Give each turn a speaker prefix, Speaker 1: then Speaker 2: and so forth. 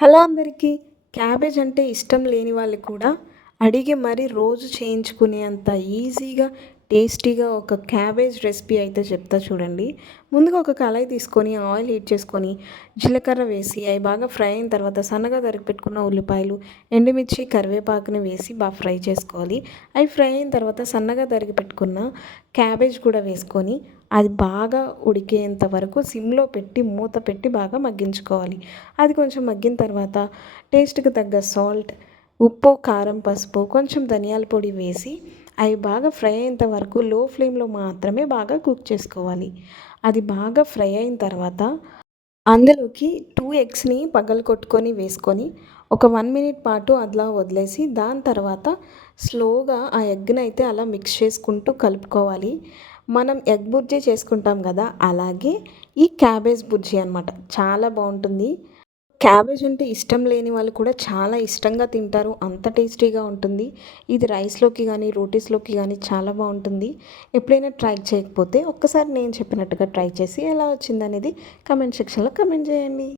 Speaker 1: Hello అందరికీ cabbage అంటే ఇష్టం లేని వాళ్ళు కూడా అడిగి మరి రోజు చేయించుకునే అంత ఈజీగా టేస్టీగా ఒక క్యాబేజ్ రెసిపీ అయితే చెప్తా చూడండి. ముందుగా ఒక కళాయి తీసుకొని ఆయిల్ హీట్ చేసుకొని జీలకర్ర వేసి అవి బాగా ఫ్రై అయిన తర్వాత సన్నగా తరిగి పెట్టుకున్న ఉల్లిపాయలు ఎండుమిర్చి కరివేపాకుని వేసి బాగా ఫ్రై చేసుకోవాలి. అవి ఫ్రై అయిన తర్వాత సన్నగా తరిగి పెట్టుకున్న క్యాబేజ్ కూడా వేసుకొని అది బాగా ఉడికేంత వరకు సిమ్లో పెట్టి మూత పెట్టి బాగా మగ్గించుకోవాలి. అది కొంచెం మగ్గిన తర్వాత టేస్ట్కి తగ్గ సాల్ట్ ఉప్పు కారం పసుపు కొంచెం ధనియాల పొడి వేసి అవి బాగా ఫ్రై అయ్యేంత వరకు లో ఫ్లేమ్లో మాత్రమే బాగా కుక్ చేసుకోవాలి. అది బాగా ఫ్రై అయిన తర్వాత అందులోకి టూ ఎగ్స్ని పగలు కొట్టుకొని వేసుకొని ఒక వన్ మినిట్ పాటు అలా వదిలేసి దాని తర్వాత స్లోగా ఆ ఎగ్ని అయితే అలా మిక్స్ చేసుకుంటూ కలుపుకోవాలి. మనం ఎగ్ బుర్జీ చేసుకుంటాం కదా అలాగే ఈ క్యాబేజ్ బుర్జీ అనమాట చాలా బాగుంటుంది. క్యాబేజ్ అంటే ఇష్టం లేని వాళ్ళు కూడా చాలా ఇష్టంగా తింటారు. అంత టేస్టీగా ఉంటుంది. ఇది రైస్లోకి కానీ రోటీస్లోకి కానీ చాలా బాగుంటుంది. ఎప్పుడైనా ట్రై చేయకపోతే ఒక్కసారి నేను చెప్పినట్టుగా ట్రై చేసి ఎలా వచ్చిందనేది కమెంట్ సెక్షన్లో కమెంట్ చేయండి.